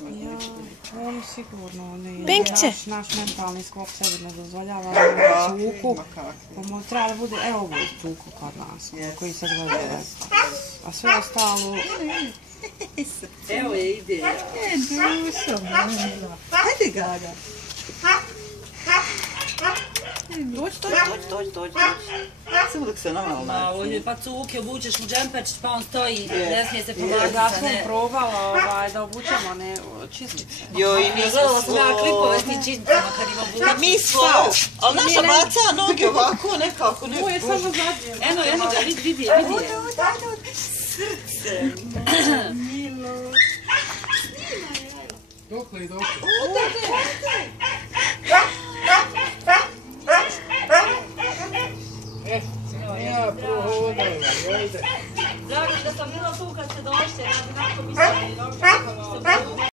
Ja, oni sigurno ne. Pinkice. Naš mentalni sklop sebi ne dozvoljava cuku. Pa mu treba da bude, evo ovo je cuku kod nas, koji sad gledaju. A sve ostalo... Evo je ideja. Dušo, mila. Hajde, Gaga. Dođi. Samo dok se normalno naći. Pa cuke, obučeš mu džemperčić, pa on stoji, ne smije se pomagati. Ja sam probala da obučemo one čistice. Joj, mi smo Gledala sam ja klipove s tim čisticama kad ima obučeš. Mi smo, ali naša baca noge ovako, nekako, ne... Ovo je samo zadnje. Eno ga, vidi je. Srce. Milo. Dokle i dokle?